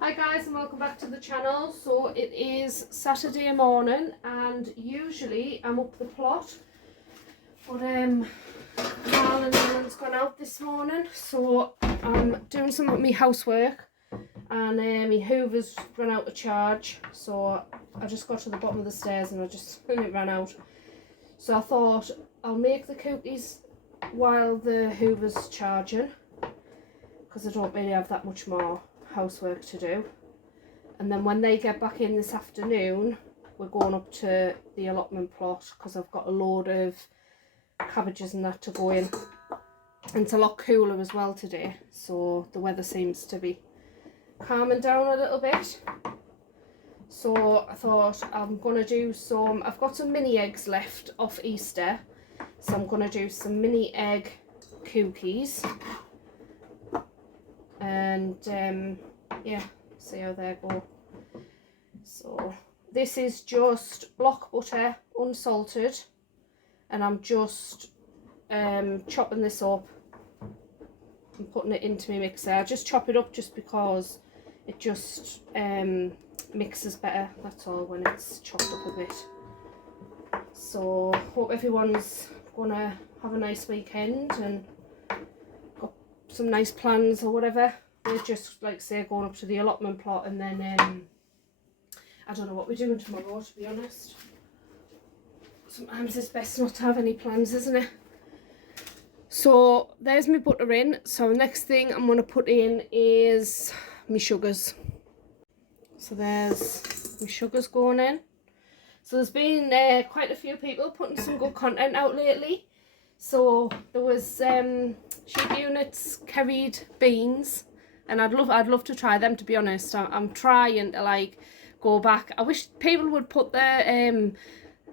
Hi guys and welcome back to the channel. So it is Saturday morning and usually I'm up the plot, but Carl and Alan's gone out this morning, so I'm doing some of my housework and my hoover's run out of charge, so I just got to the bottom of the stairs and it ran out. So I thought I'll make the cookies while the hoover's charging, because I don't really have that much more housework to do. And then when they get back in this afternoon, we're going up to the allotment plot because I've got a load of cabbages and that to go in. And it's a lot cooler as well today, so the weather seems to be calming down a little bit. So I thought I'm going to do some, I've got some mini eggs left off Easter, so I'm going to do some mini egg cookies. And yeah, see how they go. So this is just block butter, unsalted, and I'm just chopping this up and putting it into my mixer. I just chop it up just because it just mixes better, that's all, when it's chopped up a bit. So hope everyone's gonna have a nice weekend and got some nice plans or whatever. We're just, like say, going up to the allotment plot, and then I don't know what we're doing tomorrow, to be honest. Sometimes it's best not to have any plans, isn't it? So there's my butter in. So next thing I'm going to put in is my sugars. So there's my sugars going in. So there's been quite a few people putting some good content out lately. So there was Sheep Unit's curried beans, and I'd love to try them, to be honest. I'm trying to like go back. I wish people would put their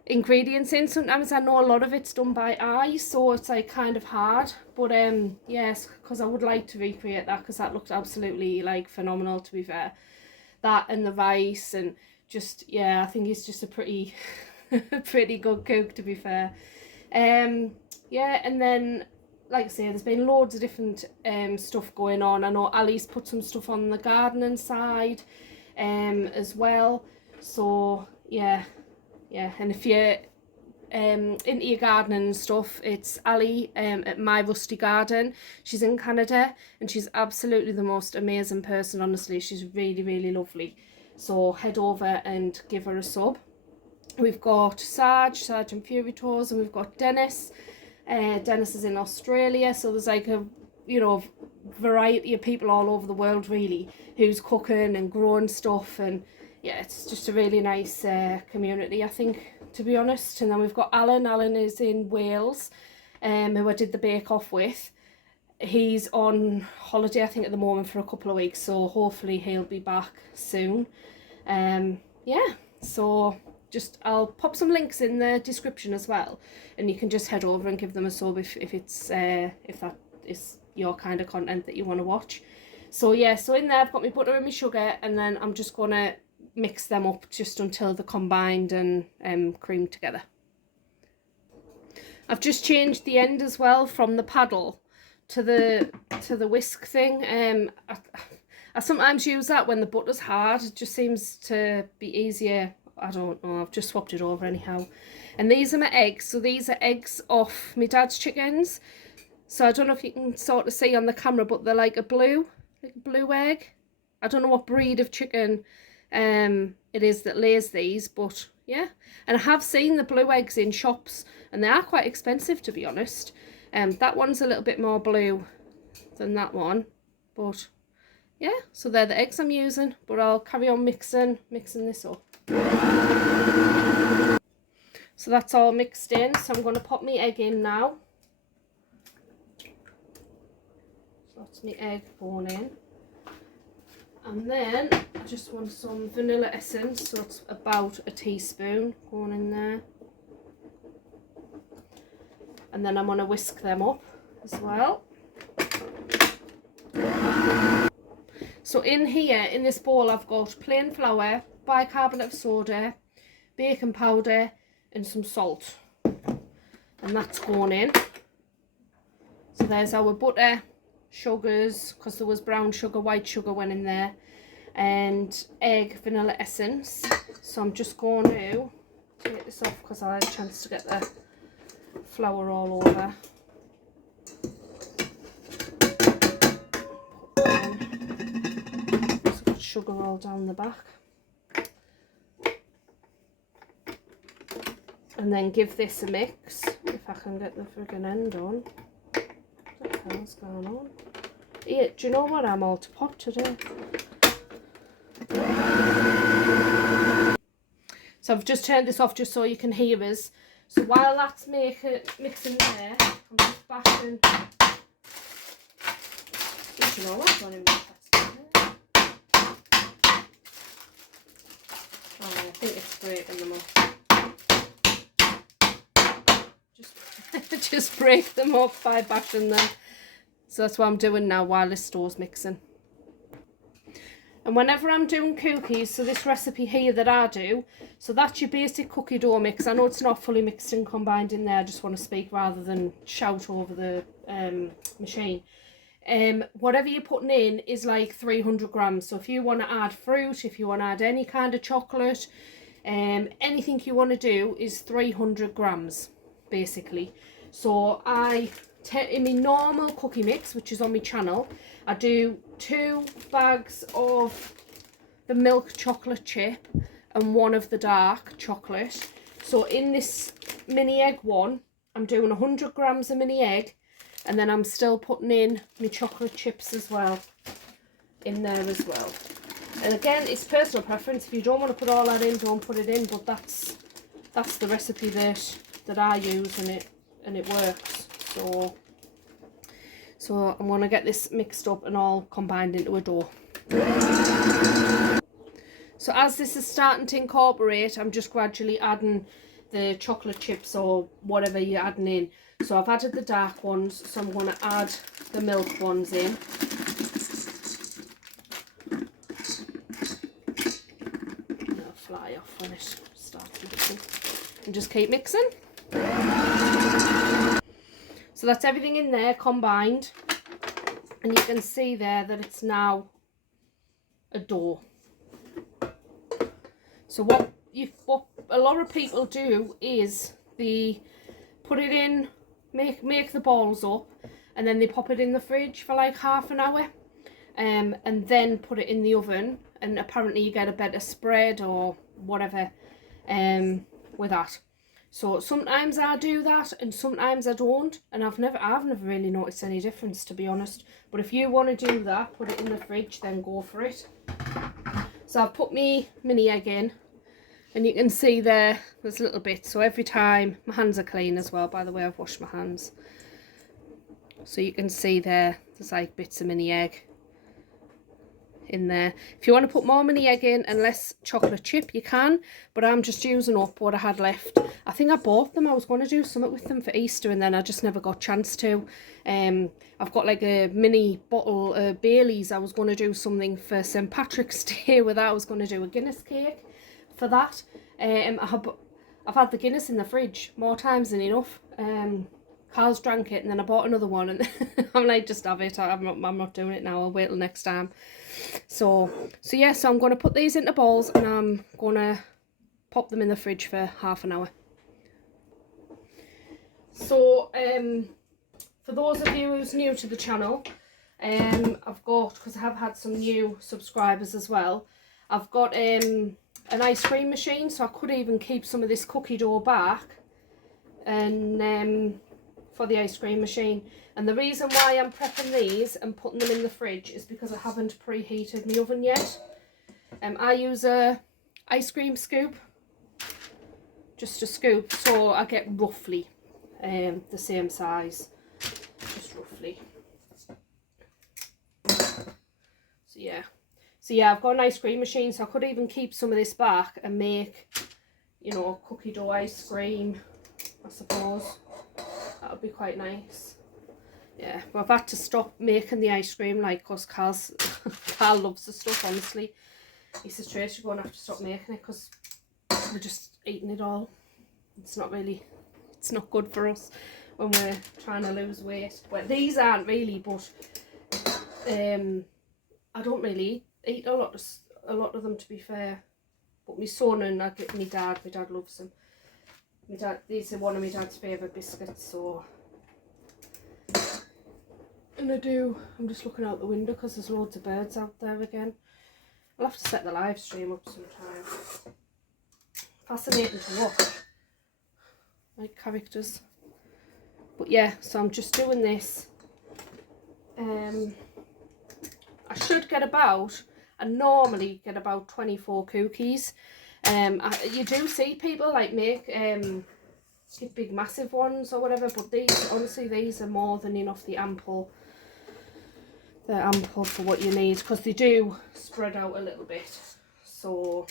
ingredients in. Sometimes I know a lot of it's done by eye, so it's like kind of hard, but yes, because I would like to recreate that, because that looked absolutely like phenomenal, to be fair. That and the rice, and just, yeah, I think he's just a pretty pretty good cook, to be fair. Yeah, and then like I say, there's been loads of different stuff going on. I know Ali's put some stuff on the gardening side as well. So yeah, and if you're into your gardening and stuff, it's Ali at My Rusty Garden. She's in Canada and she's absolutely the most amazing person, honestly. She's really, really lovely. So head over and give her a sub. We've got Sarge and Fury Tours, and we've got Dennis. Dennis is in Australia, so there's like a, you know, variety of people all over the world really who's cooking and growing stuff, and yeah, it's just a really nice community, I think, to be honest. And then we've got Alan. Alan is in Wales, who I did the bake off with. He's on holiday, I think, at the moment for a couple of weeks, so hopefully he'll be back soon. Yeah, so just I'll pop some links in the description as well, and you can just head over and give them a sub if that is your kind of content that you want to watch. So yeah, so in there I've got my butter and my sugar, and then I'm just gonna mix them up just until they're combined and creamed together. I've just changed the end as well from the paddle to the whisk thing. I sometimes use that when the butter's hard. It just seems to be easier. I don't know, I've just swapped it over anyhow. And these are my eggs. So these are eggs off my dad's chickens. So I don't know if you can sort of see on the camera, but they're like a blue egg. I don't know what breed of chicken it is that lays these, but yeah. And I have seen the blue eggs in shops, and they are quite expensive, to be honest. That one's a little bit more blue than that one, but yeah, so they're the eggs I'm using, but I'll carry on mixing this up. So that's all mixed in, so I'm going to pop my egg in now. So that's my egg going in. And then I just want some vanilla essence, so it's about a teaspoon going in there. And then I'm going to whisk them up as well. So in here, in this bowl, I've got plain flour, bicarbonate of soda, baking powder and some salt. And that's going in. So there's our butter, sugars, because there was brown sugar, white sugar went in there. and egg vanilla essence. So I'm just going to take this off because I had a chance to get the flour all over. So got sugar all down the back. And then give this a mix, if I can get the friggin' end on. What the hell's going on? Yeah, do you know what? I'm all to pot today. So I've just turned this off just so you can hear us. So while that's mixing there, I'm just bashing. Do you know what? I don't even know if that's there. Oh, I think it's breaking them up. Just break them up by bashing them. So that's what I'm doing now while this store's mixing. And whenever I'm doing cookies, so this recipe here that I do, so that's your basic cookie dough mix. I know it's not fully mixed and combined in there, I just want to speak rather than shout over the machine. Whatever you're putting in is like 300 grams. So if you want to add fruit, if you want to add any kind of chocolate, anything you want to do is 300 grams basically. So in my normal cookie mix, which is on my channel, I do 2 bags of the milk chocolate chip and 1 of the dark chocolate. So in this mini egg one, I'm doing 100 grams of mini egg, and then I'm still putting in my chocolate chips as well in there as well. And again, it's personal preference. If you don't want to put all that in, don't put it in, but that's the recipe that I use, and it works. So I'm going to get this mixed up and all combined into a dough. So as this is starting to incorporate, I'm just gradually adding the chocolate chips or whatever you're adding in. So I've added the dark ones, so I'm going to add the milk ones in. It'll fly off when it starts mixing. And just keep mixing. So that's everything in there combined, and you can see there that it's now a dough. So what a lot of people do is they put it in, make the balls up, and then they pop it in the fridge for like half an hour, and then put it in the oven, and apparently you get a better spread or whatever with that. So sometimes I do that and sometimes I don't, and I've never really noticed any difference, to be honest. But if you want to do that, put it in the fridge, then go for it. So I've put me mini egg in, and you can see there's little bits. So every time, my hands are clean as well, by the way, I've washed my hands. So you can see there's like bits of mini egg in there. If you want to put more mini egg in and less chocolate chip, you can, but I'm just using up what I had left. I think I bought them. I was going to do something with them for Easter, and then I just never got a chance to. I've got like a mini bottle of Baileys. I was going to do something for St. Patrick's Day with that. I was going to do a Guinness cake for that. I've had the Guinness in the fridge more times than enough. Carl's drank it, and then I bought another one, and I'm like, just have it. I'm not doing it now. I'll wait till next time. So yeah, so I'm going to put these into balls, and I'm going to pop them in the fridge for half an hour. So for those of you who's new to the channel, I've got, because I have had some new subscribers as well, I've got an ice cream machine, so I could even keep some of this cookie dough back and for the ice cream machine. And the reason why I'm prepping these and putting them in the fridge is because I haven't preheated my oven yet. I use a ice cream scoop, just a scoop, so I get roughly the same size, just roughly. So yeah, I've got an ice cream machine, so I could even keep some of this back and make, you know, cookie dough ice cream, I suppose. That would be quite nice. Yeah, but I've had to stop making the ice cream, like, because Carl loves the stuff, honestly. He says, Trace, you're going to have to stop making it because we're just eating it all. It's not good for us when we're trying to lose weight. Well, these aren't really, but I don't really eat a lot a lot of them, to be fair. But my son and my dad loves them. My dad, these are one of my dad's favourite biscuits, so. And I'm just looking out the window because there's loads of birds out there again. I'll have to set the live stream up sometime. Fascinating to watch. Like characters. But yeah, so I'm just doing this. I should get about, I normally get about 24 cookies. You do see people like make big massive ones or whatever, but these, honestly, these are more than enough. They're ample for what you need, because they do spread out a little bit. So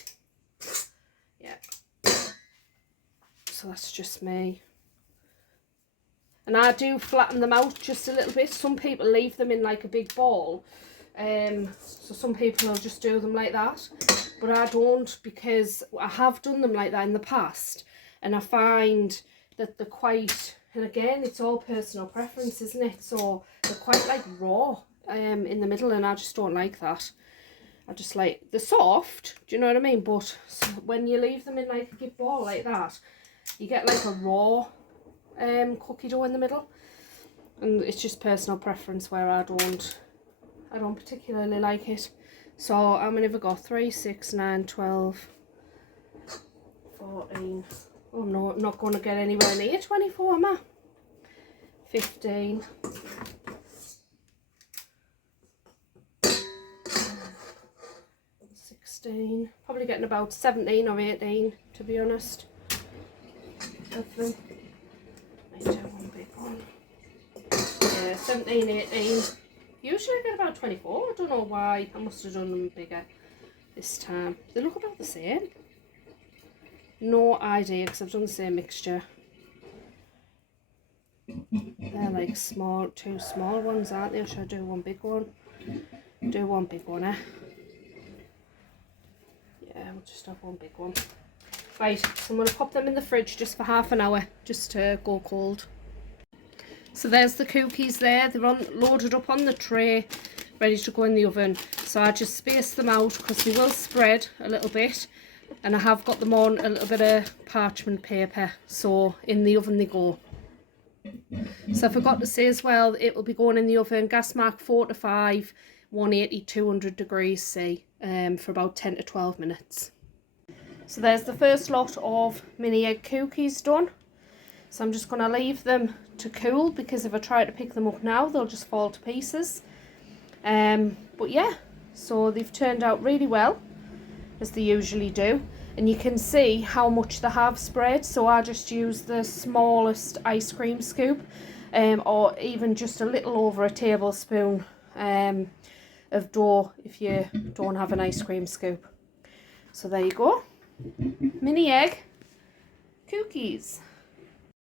yeah, so that's just me. And I do flatten them out just a little bit. Some people leave them in like a big ball. So some people will just do them like that. But I don't, because I have done them like that in the past. And I find that they're quite, and again, it's all personal preference, isn't it? So they're quite like raw in the middle, and I just don't like that. I just like, they're soft, do you know what I mean? But when you leave them in like a big ball like that, you get like a raw cookie dough in the middle, and it's just personal preference where I don't particularly like it. So how many have I got? 3, 6, 9, 12, 14. Oh no, I'm not going to get anywhere near 24, am I? 15. 16. Probably getting about 17 or 18, to be honest. Of them. I do one big one. Yeah, 17, 18. Usually I get about 24. I don't know why. I must have done them bigger this time. They look about the same. No idea, because I've done the same mixture. They're like small, 2 small ones, aren't they? Or should I do one big one? Do one big one, eh? Yeah, we'll just have one big one. Right, so I'm going to pop them in the fridge just for half an hour, just to go cold. So there's the cookies there. They're loaded up on the tray, ready to go in the oven. So I just space them out because they will spread a little bit. And I have got them on a little bit of parchment paper. So in the oven they go. So I forgot to say as well, it will be going in the oven, gas mark 4 to 5, 180, 200 degrees C, for about 10 to 12 minutes. So there's the first lot of mini egg cookies done. So I'm just going to leave them to cool, because if I try to pick them up now, they'll just fall to pieces. But yeah, so they've turned out really well, as they usually do. And you can see how much they have spread. So I just use the smallest ice cream scoop, or even just a little over a tablespoon of dough if you don't have an ice cream scoop. So there you go. Mini egg cookies.